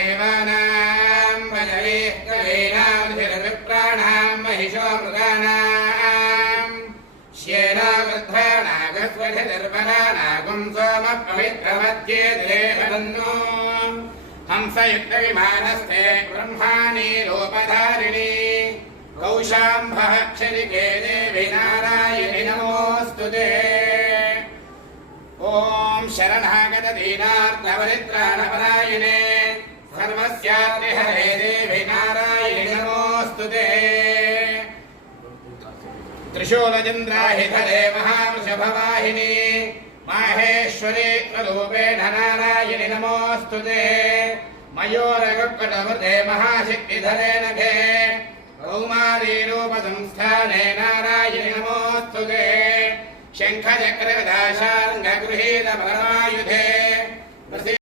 देवानां वजवे कवीनां धिरविप्राणां महिषो मृगाणां श्येना वृद्धानागस्वधिर्वरानागुं सोमपवित्रमध्ये देवदन्नो हंसयुक्तविमानस्थे ब्रह्माणि रूपधारिणि कौशाम्भः क्षरिके देवि नारायणि नमोऽस्तु ते। ॐ शरणागत दीनार्तपरित्राणपरायणे सर्वस्यार्तिहरे देवि नारायणि नमोऽस्तु ते। त्रिशूलचन्द्राहिधरे महावृषभवाहिनी माहेश्वरी स्वरूपेण नारायणि नमोऽस्तु ते। मयूरगुक्कुटवृते महाशक्तिधरे नघे कौमारीरूपसंस्थाने नारायणि नमोऽस्तु ते। शङ्खचक्रगदाशार्ङ्गगृहीतपरमायुधे